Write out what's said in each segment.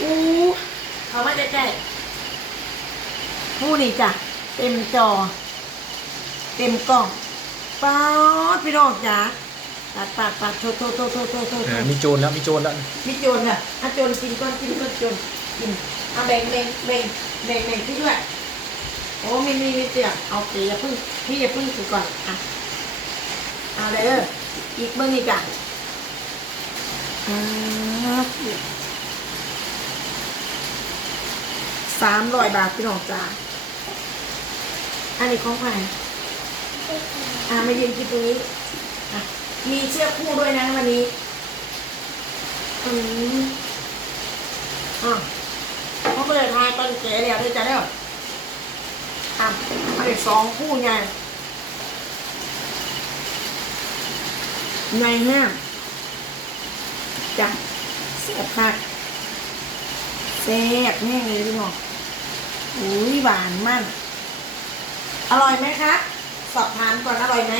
อู้เขามาใกล้ๆผู้นี่จ้ะ เต็มจอ เต็มกล่องป๊าดพี่น้องจ๋าปาดปาดปาดโทษโทษโทษโทษโทษโทษอ่ามีโจรแล้วมีโจรแล้วมีโจรอะอาโจรกินก้อนกินก้อนโจรกินเอาแบ่งแบ่งแบ่งแบ่งแบ่งพี่ด้วยโอ้มีมีมีเสียเอาเสียาพึ่งพี่อย่าพึ่งถือก่อนอะเอาเลยเด้ออีกเมื่อนี้จ้ะอ่า สามร้อยบาทพี่น้องจ้าอันนี้ของใครอ่ามายืนกินตรงนี้มีเชือกคู่ด้วยนะวันนี้อืมอะเขาไม่ได้ทายตอนแก่แล้วด้วยจ้ะเด้ออะอันนี้สองคู่ไงไงห้ามจ้ะเสียบมาก แซ่บแน่เลยพี่น้องอุ้ยหวานมันอร่อยไหมคะ สอบถามก่อนอร่อยไหม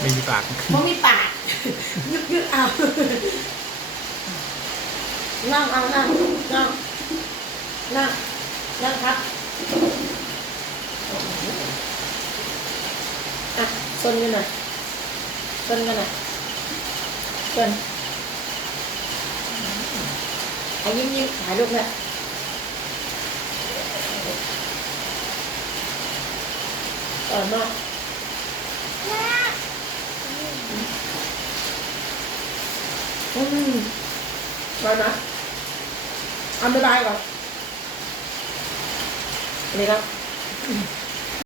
ไม่มีปากมันมีปากยึกยึกเอา นั่งเอานั่งนั่งนั่งนั่งครับอะซนกันหน่อยซนกันหน่อยซน อะยิ้มยิ้มถ่ายรูปเลยเออมากอืมไปนะเอาบ๊ายบายก่อนนี่ครับ